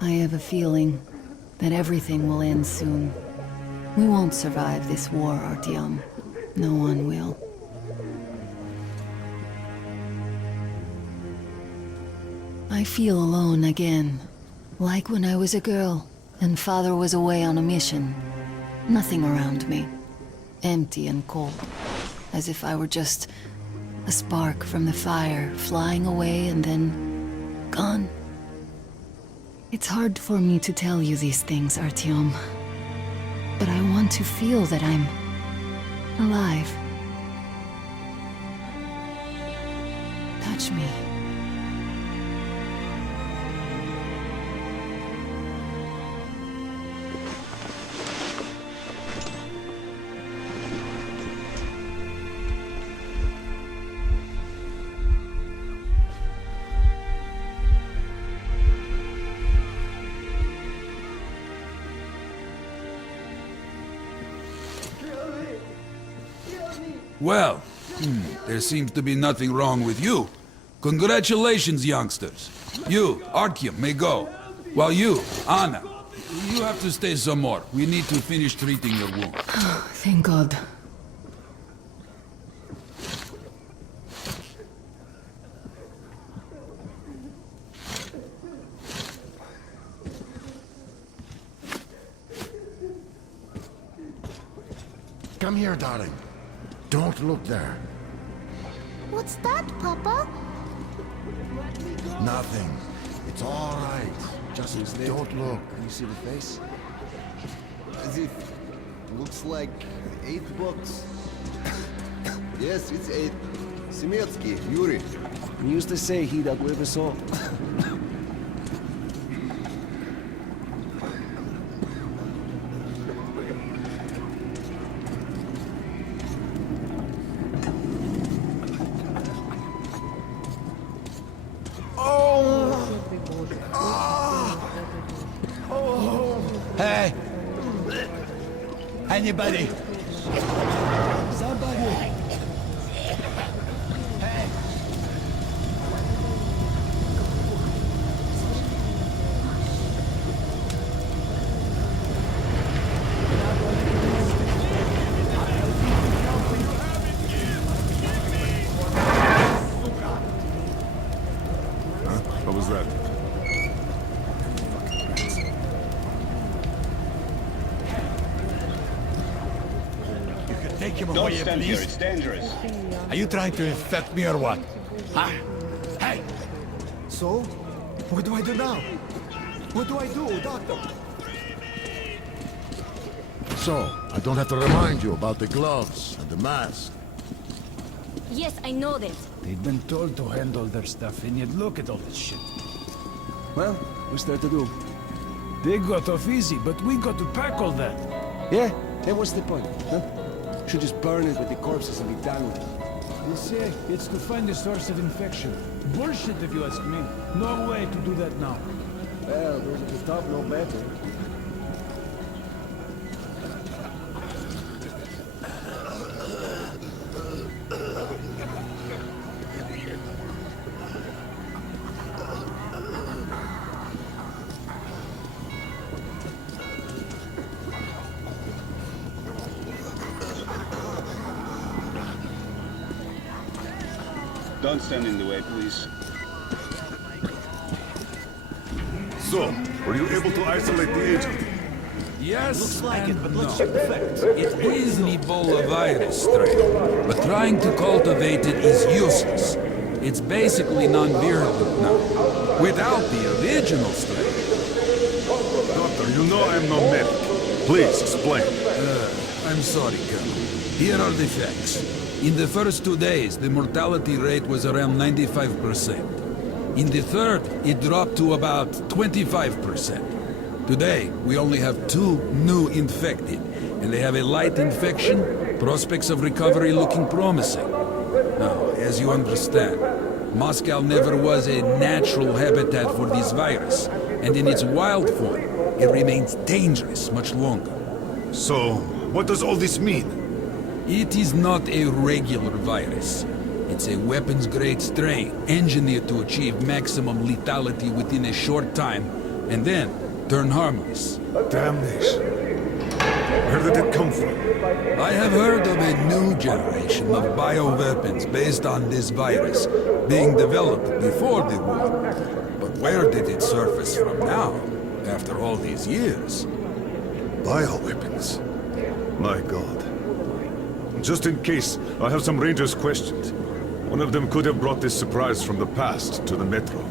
I have a feeling that everything will end soon. We won't survive this war, Artyom. No one will. I feel alone again. Like when I was a girl, and Father was away on a mission. Nothing around me. Empty and cold. As if I were just a spark from the fire, flying away and then gone. It's hard for me to tell you these things, Artyom. But I want to feel that I'm alive. Touch me. Well, there seems to be nothing wrong with you. Congratulations, youngsters. You, Artyom, may go. While you, Anna, you have to stay some more. We need to finish treating your wound. Thank God. Come here, darling. Don't look there. What's that, Papa? Nothing. It's all right. Just don't look. Can you see the face? As if... looks like 8 books. Yes, it's 8. Semetsky, Yuri. He used to say he that never saw. Hey! Anybody? Somebody! Hey! What was that? Take him Don't away, stand here, please. it's dangerous. Are you trying to infect me or what? Huh? Hey! So? What do I do now? What do I do, Doctor? So, I don't have to remind you about the gloves and the mask. Yes, I know that. They'd been told to handle their stuff, and yet look at all this shit. Well, what's there to do? They got off easy, but we got to pack all that. Yeah, then what's the point, huh? Should just burn it with the corpses and be done with it. They say it's to find the source of infection. Bullshit, if you ask me. No way to do that now. Well, those at the top know better. Don't stand in the way, please. So, were you able to isolate the agent? Yes, Looks like and it, but no. let's check the facts. It is an Ebola virus strain, but trying to cultivate it is useless. It's basically non-virulent now, without the original strain. Doctor, you know I'm no medic. Please, explain. I'm sorry, Colonel. Here are the facts. In the first 2 days, the mortality rate was around 95%. In the third, it dropped to about 25%. Today, we only have 2 new infected, and they have a light infection, prospects of recovery looking promising. Now, as you understand, Moscow never was a natural habitat for this virus, and in its wild form, it remains dangerous much longer. So, what does all this mean? It is not a regular virus. It's a weapons-grade strain, engineered to achieve maximum lethality within a short time and then turn harmless. Damnation. Where did it come from? I have heard of a new generation of bioweapons based on this virus being developed before the war. But where did it surface from now, after all these years? Bioweapons. My God. Just in case, I have some Rangers questions. One of them could have brought this surprise from the past to the Metro.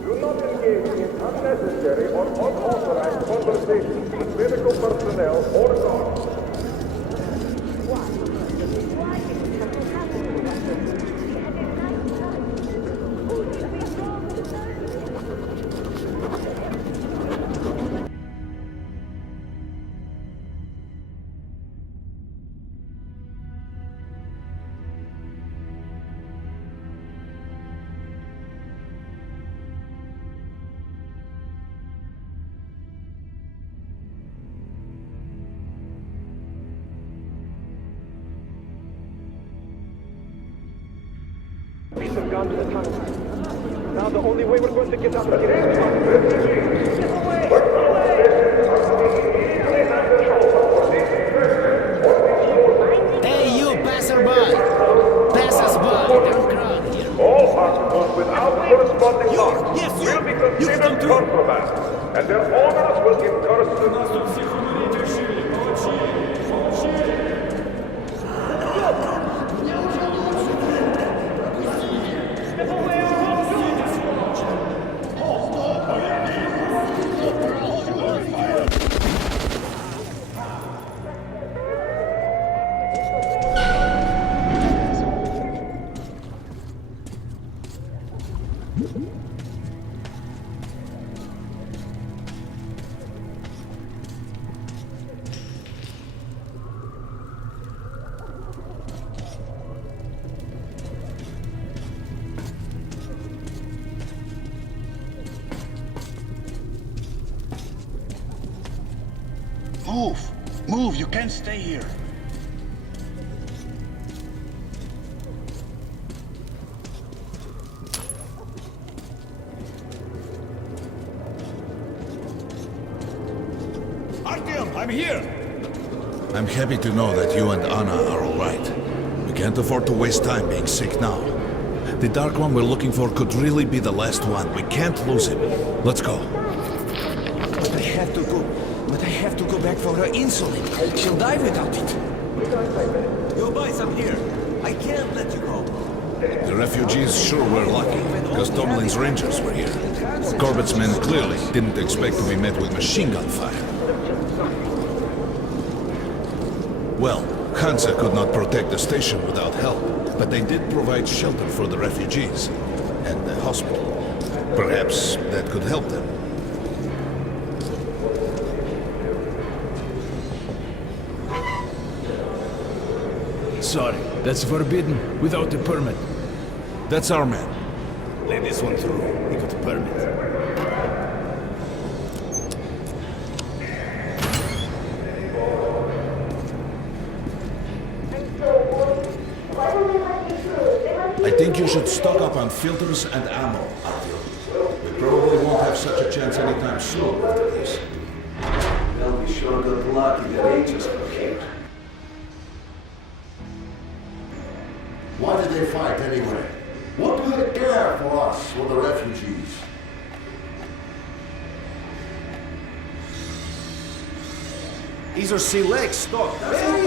Do not engage in unnecessary or unauthorized conversations with medical personnel or guards. Police have gone to the tunnel. Now the only way we're going to get out of here is to... Hey, you passerby! Pass us by. There's a crowd here. All articles without corresponding marks yes, will be considered contraband, and their owners will incur civil... Move! Move! You can't stay here! Artyom, I'm here! I'm happy to know that you and Anna are all right. We can't afford to waste time being sick now. The Dark One we're looking for could really be the last one. We can't lose him. Let's go. But I have to go. But I have to go back for her insulin. She'll die without it. Yo, boys, I'm here. I can't let you go. The refugees sure were lucky, because Tomlin's Rangers were here. Corbett's men clearly didn't expect to be met with machine gun fire. Well, Hansa could not protect the station without help, but they did provide shelter for the refugees and the hospital. Perhaps that could help them. Sorry, that's forbidden without a permit. That's our man. Let this one through. He got a permit. I think you should stock up on filters and ammo, Artyom. We probably won't have such a chance anytime soon after this. Well, we sure got lucky the Rangers were here. Why did they fight anyway? What do they care for us or the refugees? These are sea legs, stop. Hey,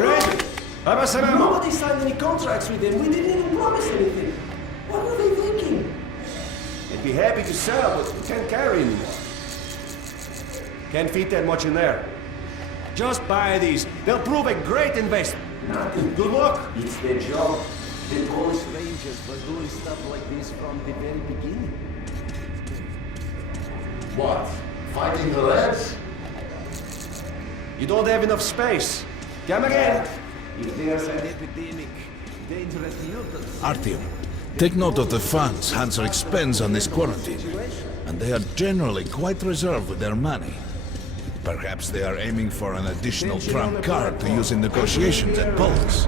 Red! Nobody signed any contracts with them. We didn't even promise anything. What were they thinking? They'd be happy to sell, but we can't carry anymore. Can't fit that much in there. Just buy these. They'll prove a great investment. Nothing. Good luck. It's their job. The Polish Rangers were doing stuff like this from the very beginning. What? Fighting the Reds? You don't have enough space. Come again. If there's an epidemic, dangerous mutants... Artyom, take note of the funds Hansa expends on this quarantine. And they are generally quite reserved with their money. Perhaps they are aiming for an additional trump card to use in negotiations at Polis.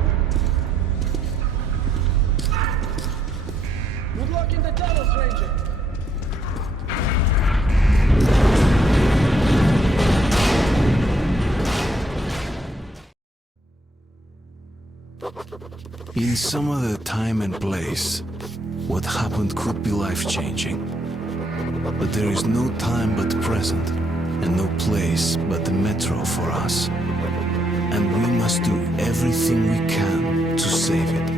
stuck in the tunnels, Ranger. In some other time and place, what happened could be life-changing. But there is no time but present, and no place but the metro for us. And we must do everything we can to save it.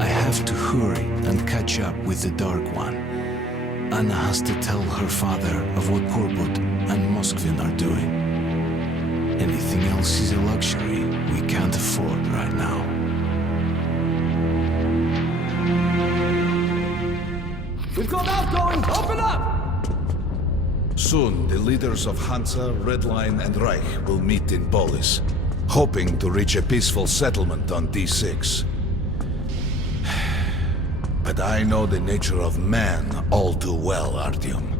I have to hurry and catch up with the Dark One. Anna has to tell her father of what Korbut and Moskvin are doing. Anything else is a luxury we can't afford right now. We've got outgoing! Open up! Soon, the leaders of Hansa, Red Line, and Reich will meet in Polis, hoping to reach a peaceful settlement on D6. But I know the nature of man all too well, Artyom.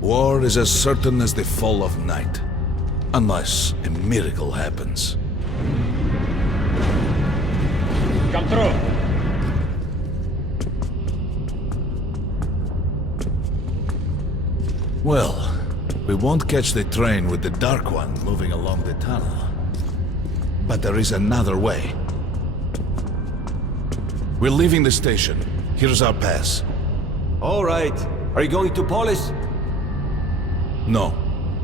War is as certain as the fall of night, unless a miracle happens. Come through! Well, we won't catch the train with the Dark One moving along the tunnel. But there is another way. We're leaving the station. Here's our pass. All right. Are you going to Polis? No.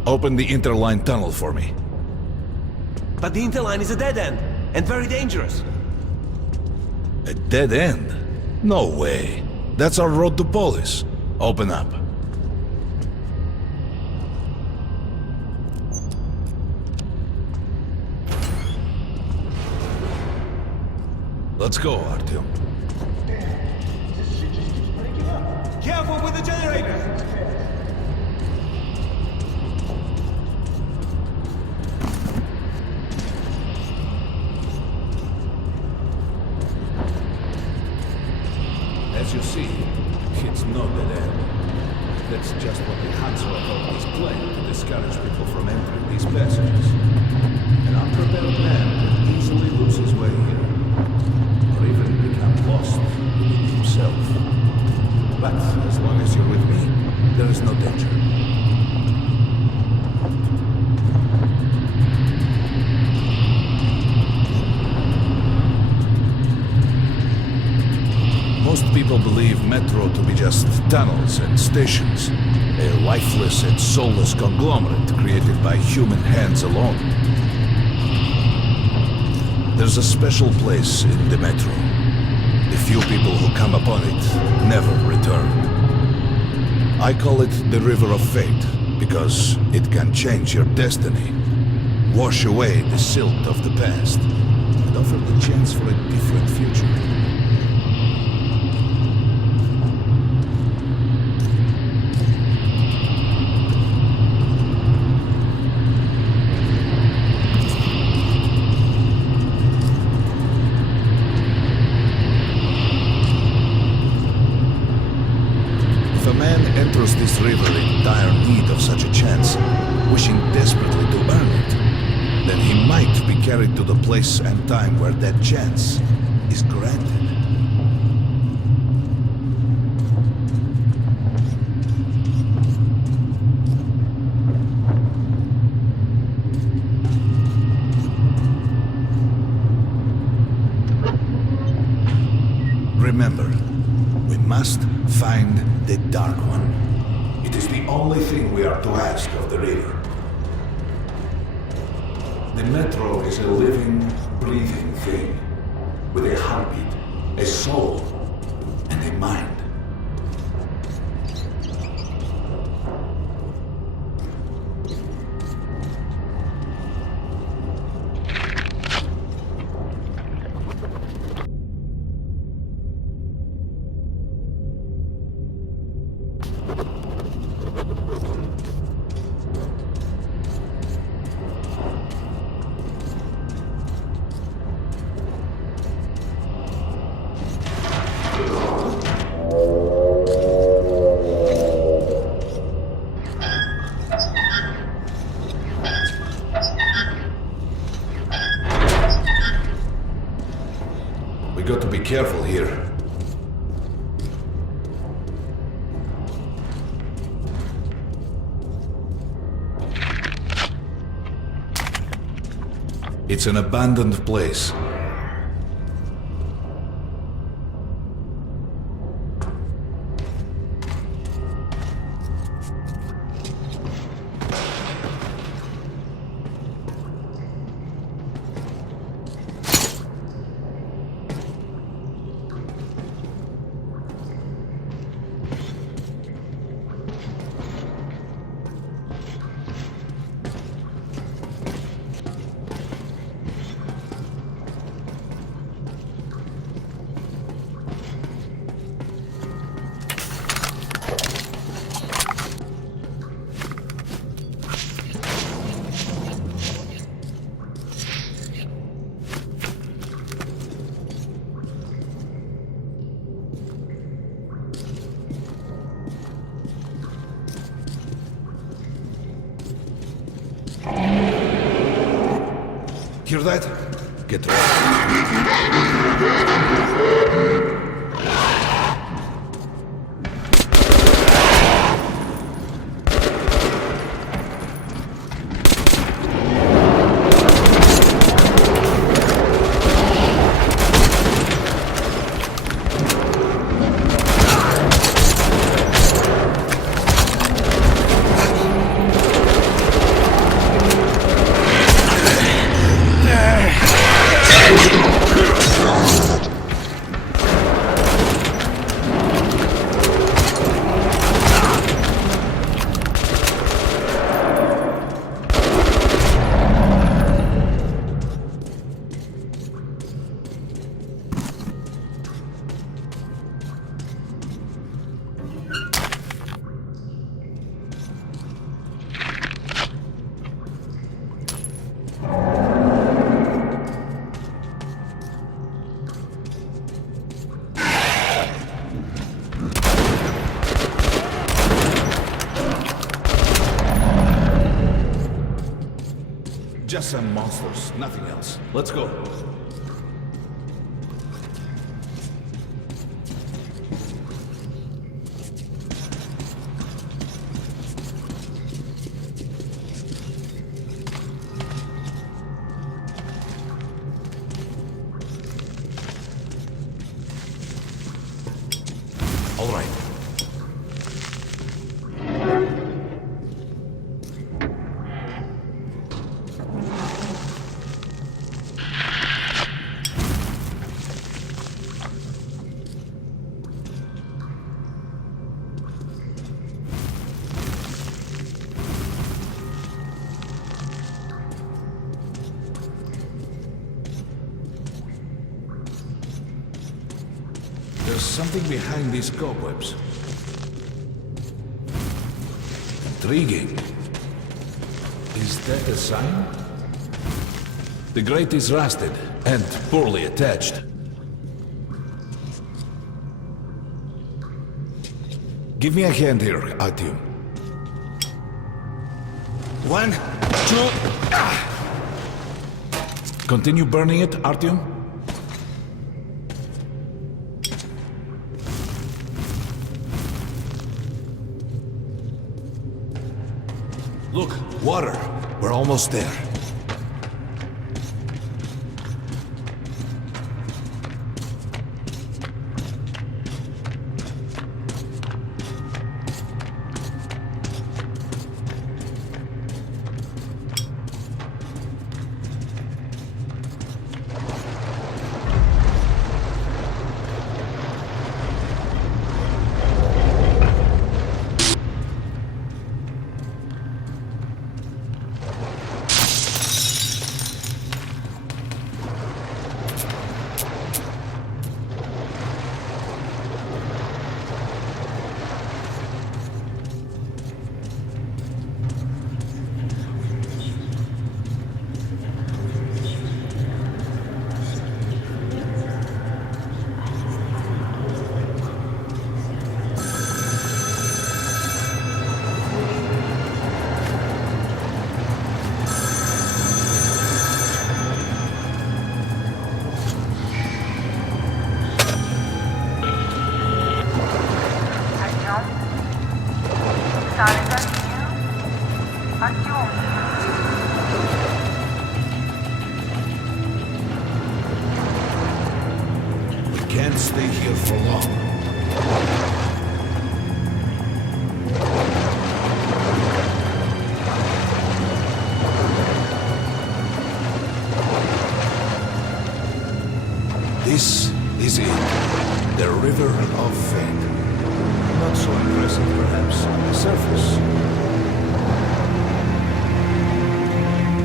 Open the Interline tunnel for me. But the Interline is a dead end, and very dangerous. A dead end? No way. That's our road to Polis. Open up. Let's go, Artyom. Careful with the generators! As you see, it's no dead end. That's just what the Hansa authorities plan to discourage people from entering these passages. An unprepared man can easily lose his way here. Or even become lost within himself. But as long as you're with me, there is no danger. Most people believe Metro to be just tunnels and stations, a lifeless and soulless conglomerate created by human hands alone. There's a special place in the Metro. The few people who come upon it never return. I call it the River of Fate, because it can change your destiny, wash away the silt of the past, and offer the chance for a different future. If a man enters this river in dire need of such a chance, wishing desperately to earn it, then he might be carried to the place and time where that chance is granted. Remember, we must find the Dark One. It is the only thing we are to ask of the river. The Metro is a living, breathing thing, with a heartbeat, a soul, and a mind. We got to be careful here. It's an abandoned place. Hear that? Get ready. Just some monsters, nothing else. Let's go. All right. There's something behind these cobwebs. Intriguing. Is that a sign? The grate is rusted and poorly attached. Give me a hand here, Artyom. 1, 2... Continue burning it, Artyom. Look, water. We're almost there. can't stay here for long. This is it. The River of Fate. Not so impressive, perhaps, on the surface.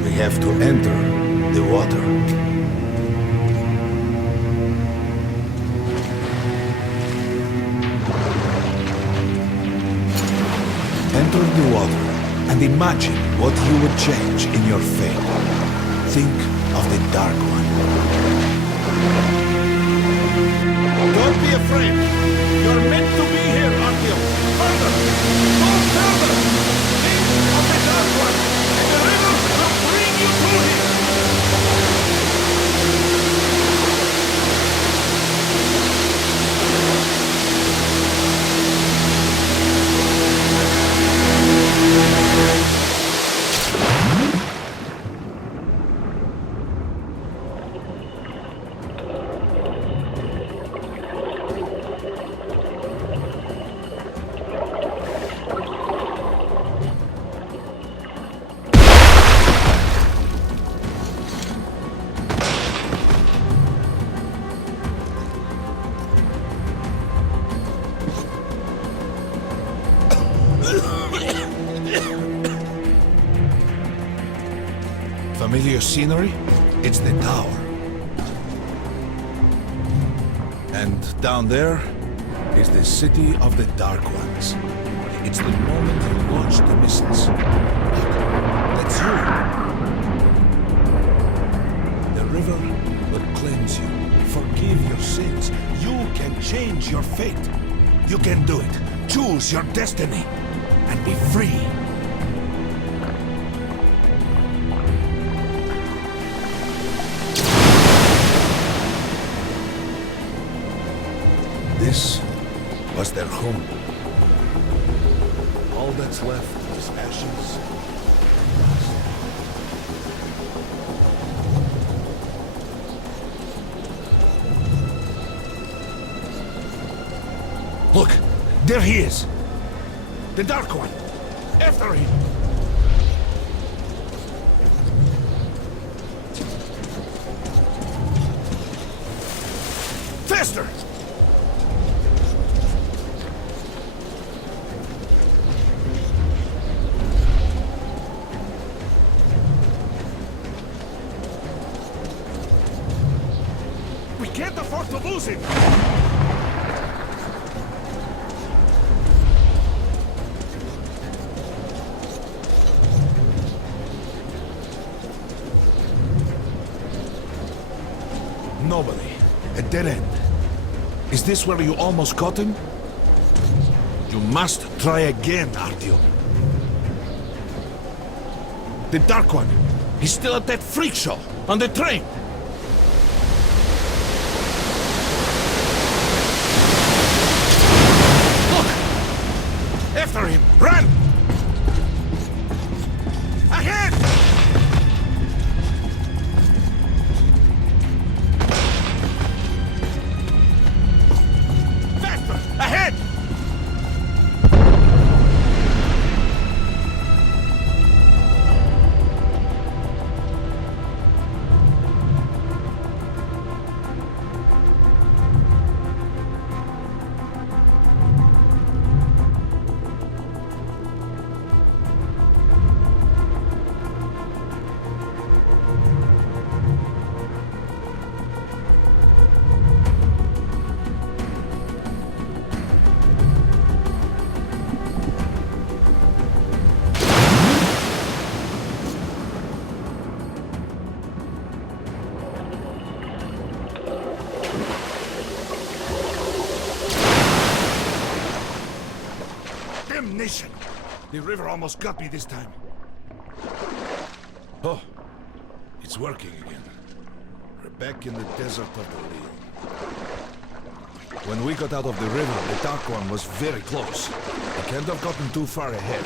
We have to enter the water. Enter the water and imagine what you would change in your fate. Think of the Dark One. Don't be afraid. You're meant to be here, Artyom. Further! Go further! Think of the Dark One, and the river will bring you to him! Familiar scenery? It's the tower. And down there is the city of the Dark Ones. It's the moment you launch the missiles. Look, that's you. The river will cleanse you, forgive your sins. You can change your fate. You can do it. Choose your destiny and be free. This was their home. All that's left is ashes. Look, there he is. The Dark One. After him. Faster! We can't afford to lose him! Nobody. A dead end. Is this where you almost caught him? You must try again, Artyom. The Dark One. He's still at that freak show. On the train. After him! Run! Ahead! Faster! Ahead! Damnation! The river almost got me this time. Oh, it's working again. We're back in the desert of the real. When we got out of the river, the Dark One was very close. He can't have gotten too far ahead.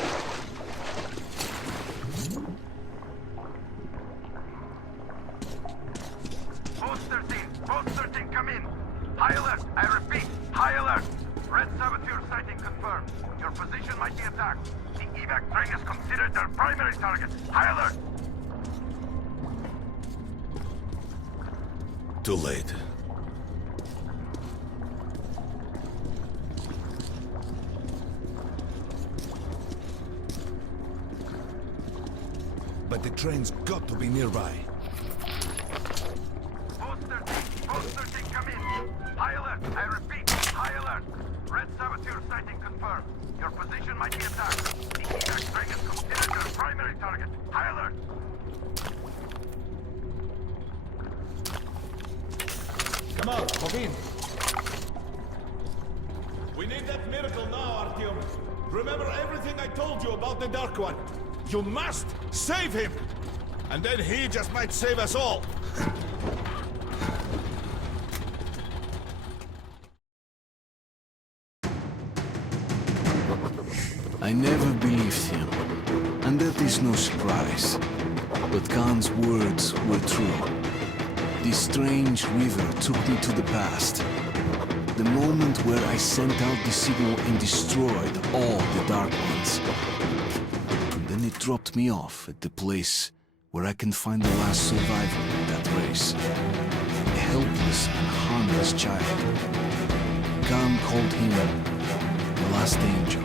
Post 13, come in. High alert! I repeat, high alert! Red saboteur sighting confirmed. Your position might be attacked. The evac train is considered their primary target. High alert! Too late. But the train's got to be nearby. Post 13, come in. High alert! I repeat, high alert! Red saboteur sighting confirmed. Your position might be attacked. The evac train is considered their primary target. High alert! Come on, move in. We need that miracle now, Artyom. Remember everything I told you about the Dark One. You must save him! And then he just might save us all. I never believed him, and that is no surprise. But Khan's words were true. This strange river took me to the past. The moment where I sent out the signal and destroyed all the Dark Ones. And then it dropped me off at the place where I can find the last survivor in that race. A helpless and harmless child. Khan called him the last angel.